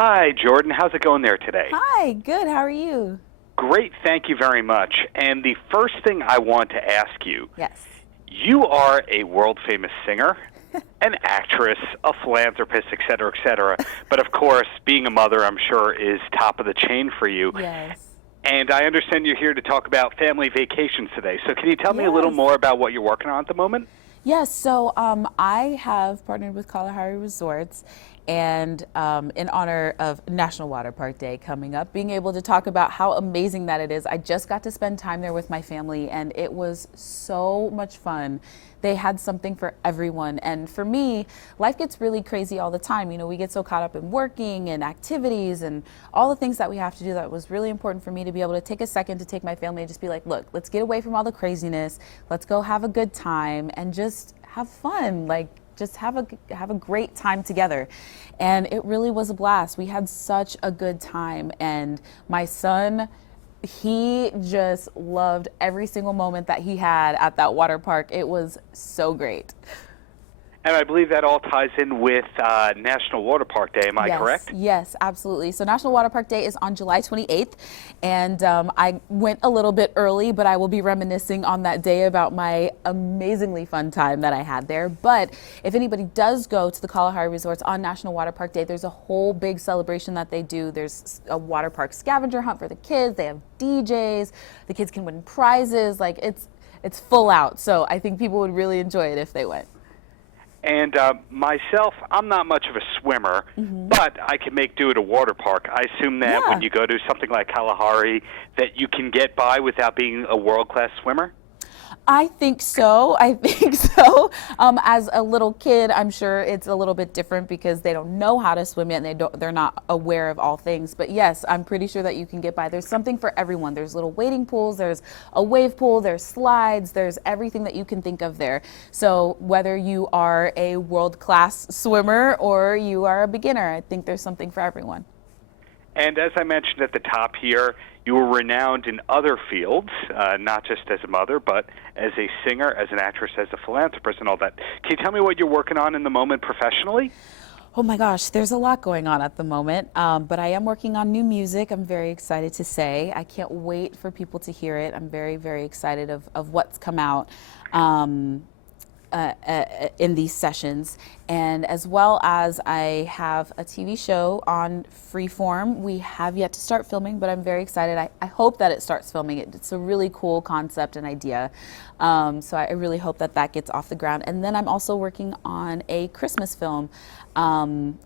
Hi, Jordan. How's it going there today? Hi, good. How are you? Great, thank you very much. And the first thing I want to ask you, Yes. you are a world-famous singer, an actress, a philanthropist, et cetera, et cetera. But of course, being a mother, I'm sure, is top of the chain for you. Yes. And I understand you're here to talk about family vacations today. So can you tell me a little Yes. more about what you're working on at the moment? Yes, so I have partnered with Kalahari Resorts, and in honor of National Waterpark Day coming up, being able to talk about how amazing that it is. I just got to spend time there with my family, and it was so much fun. They had something for everyone. And for me, life gets really crazy all the time. You know, we get so caught up in working and activities and all the things that we have to do, that it was really important for me to be able to take a second to take my family and just be like, look, let's get away from all the craziness. Let's go have a good time and just have fun. Like, just have a great time together. And it really was a blast. We had such a good time. And my son, he just loved every single moment that he had at that water park. It was so great. And I believe that all ties in with National Waterpark Day, am I correct? Yes, absolutely. So National Waterpark Day is on July 28th, and I went a little bit early, but I will be reminiscing on that day about my amazingly fun time that I had there. But if anybody does go to the Kalahari Resorts on National Waterpark Day, there's a whole big celebration that they do. There's a water park scavenger hunt for the kids. They have DJs. The kids can win prizes. Like, it's full out. So I think people would really enjoy it if they went. And myself, I'm not much of a swimmer, but I can make do at a water park. I assume that when you go to something like Kalahari, that you can get by without being a world-class swimmer? I think so. I think so. As a little kid, I'm sure it's a little bit different because they don't know how to swim yet, and they're not aware of all things. But yes, I'm pretty sure that you can get by. There's something for everyone. There's little wading pools, there's a wave pool, there's slides, there's everything that you can think of there. So whether you are a world-class swimmer or you are a beginner, I think there's something for everyone. And as I mentioned at the top here, you were renowned in other fields, not just as a mother, but as a singer, as an actress, as a philanthropist, and all that. Can you tell me what you're working on in the moment professionally? Oh my gosh, there's a lot going on at the moment, but I am working on new music. I'm very excited to say. I can't wait for people to hear it. I'm very, very excited of what's come out. In these sessions, and as well as I have a TV show on Freeform. We have yet to start filming, but I'm very excited. I hope that it starts filming. It's a really cool concept and idea, so I really hope that that gets off the ground. And then I'm also working on a Christmas film.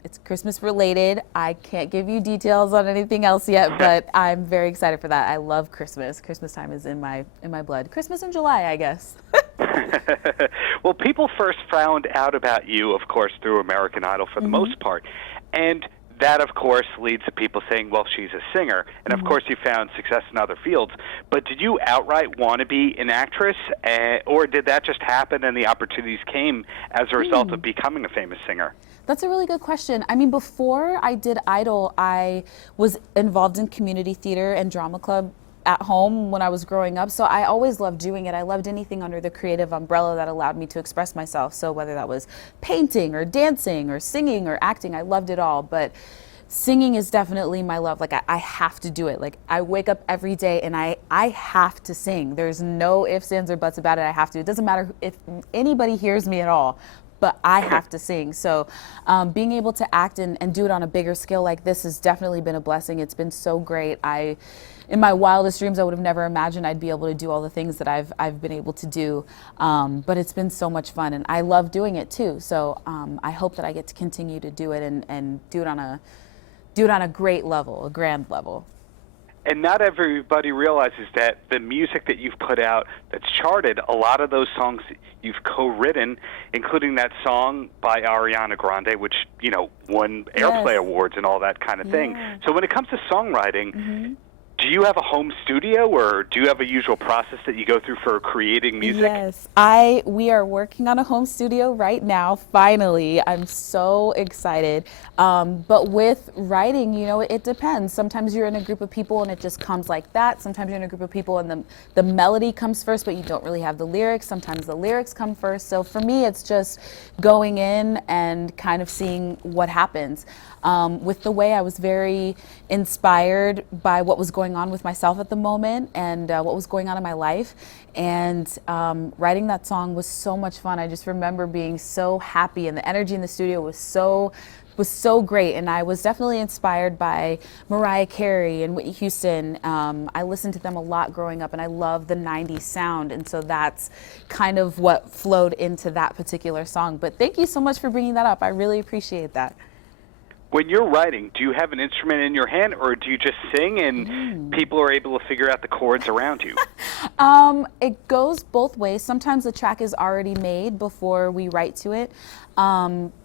It's Christmas related. I can't give you details on anything else yet, but I'm very excited for that. I love Christmas. Christmas time is in my blood. Christmas in July, I guess. Well, people first found out about you, of course, through American Idol for the most part. And that, of course, leads to people saying, well, she's a singer. And, of course, you found success in other fields. But did you outright want to be an actress, or did that just happen and the opportunities came as a result of becoming a famous singer? That's a really good question. I mean, before I did Idol, I was involved in community theater and drama club at home when I was growing up. So I always loved doing it. I loved anything under the creative umbrella that allowed me to express myself. So whether that was painting or dancing or singing or acting, I loved it all. But singing is definitely my love. Like, I have to do it. Like, I wake up every day and I have to sing. There's no ifs, ands, or buts about it. I have to. It doesn't matter if anybody hears me at all, but I have to sing. So being able to act and do it on a bigger scale like this has definitely been a blessing. It's been so great. In my wildest dreams, I would have never imagined I'd be able to do all the things that I've been able to do. But it's been so much fun, and I love doing it too. So I hope that I get to continue to do it and do it on a great level, a grand level. And not everybody realizes that the music that you've put out that's charted, a lot of those songs you've co-written, including that song by Ariana Grande, which, you know, won Airplay Awards and all that kind of thing. So when it comes to songwriting, do you have a home studio, or do you have a usual process that you go through for creating music? Yes, we are working on a home studio right now, finally. I'm so excited. But with writing, you know, it depends. Sometimes you're in a group of people and it just comes like that. Sometimes you're in a group of people and the melody comes first, but you don't really have the lyrics. Sometimes the lyrics come first. So for me, it's just going in and kind of seeing what happens. with the way I was very inspired by what was going on with myself at the moment and what was going on in my life. And writing that song was so much fun. I just remember being so happy, and the energy in the studio was so great. And I was definitely inspired by Mariah Carey and Whitney Houston. I listened to them a lot growing up, and I love the 90s sound. And so that's kind of what flowed into that particular song. But thank you so much for bringing that up. I really appreciate that. When you're writing, do you have an instrument in your hand, or do you just sing and people are able to figure out the chords around you? It goes both ways. Sometimes the track is already made before we write to it.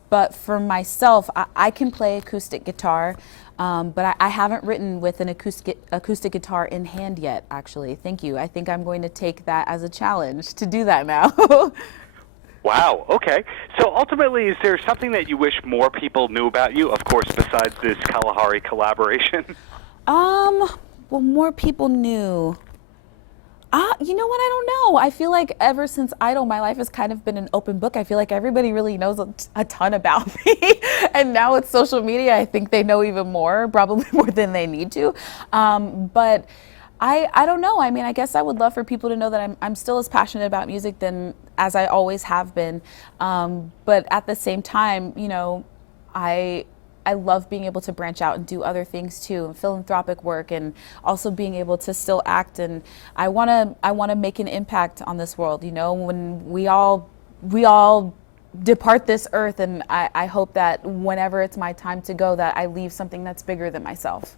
But for myself, I can play acoustic guitar, but I haven't written with an acoustic guitar in hand yet, actually. Thank you. I think I'm going to take that as a challenge to do that now. Wow, okay. So ultimately, is there something that you wish more people knew about you, of course, besides this Kalahari collaboration? Well, more people knew. You know what? I don't know. I feel like ever since Idol, my life has kind of been an open book. I feel like everybody really knows a ton about me. And now with social media, I think they know even more, probably more than they need to. But I don't know. I mean, I guess I would love for people to know that I'm still as passionate about music as I always have been. But at the same time, you know, I love being able to branch out and do other things too, and philanthropic work, and also being able to still act. And I wanna make an impact on this world. You know, when we all depart this earth, and I hope that whenever it's my time to go, that I leave something that's bigger than myself.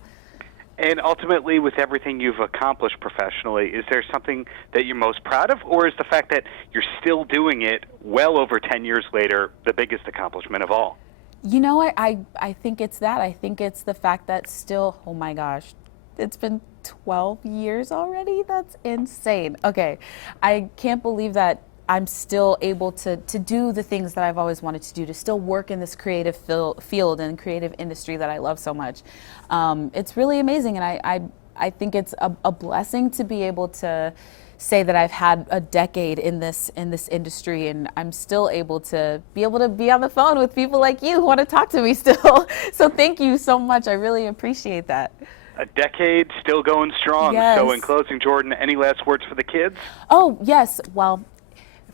And ultimately, with everything you've accomplished professionally, is there something that you're most proud of, or is the fact that you're still doing it well over 10 years later the biggest accomplishment of all? You know, I think it's that. I think it's the fact that still, oh my gosh, it's been 12 years already? That's insane. Okay, I can't believe that I'm still able to do the things that I've always wanted to do, to still work in this creative field and creative industry that I love so much. It's really amazing, and I think it's a blessing to be able to say that I've had a decade in this industry, and I'm still able to be on the phone with people like you who want to talk to me still. So thank you so much. I really appreciate that. A decade, still going strong. Yes. So in closing, Jordin, any last words for the kids? Oh, yes. Well,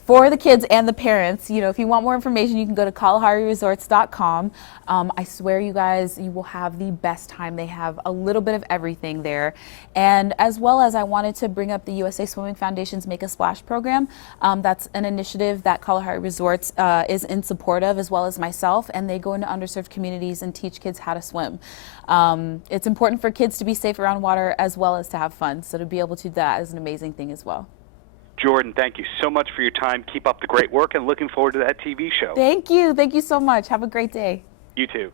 for the kids and the parents, you know, if you want more information, you can go to KalahariResorts.com. I swear, you guys, you will have the best time. They have a little bit of everything there. And as well as I wanted to bring up the USA Swimming Foundation's Make a Splash program. That's an initiative that Kalahari Resorts is in support of, as well as myself. And they go into underserved communities and teach kids how to swim. It's important for kids to be safe around water as well as to have fun. So to be able to do that is an amazing thing as well. Jordin, thank you so much for your time. Keep up the great work, and looking forward to that TV show. Thank you. Thank you so much. Have a great day. You too.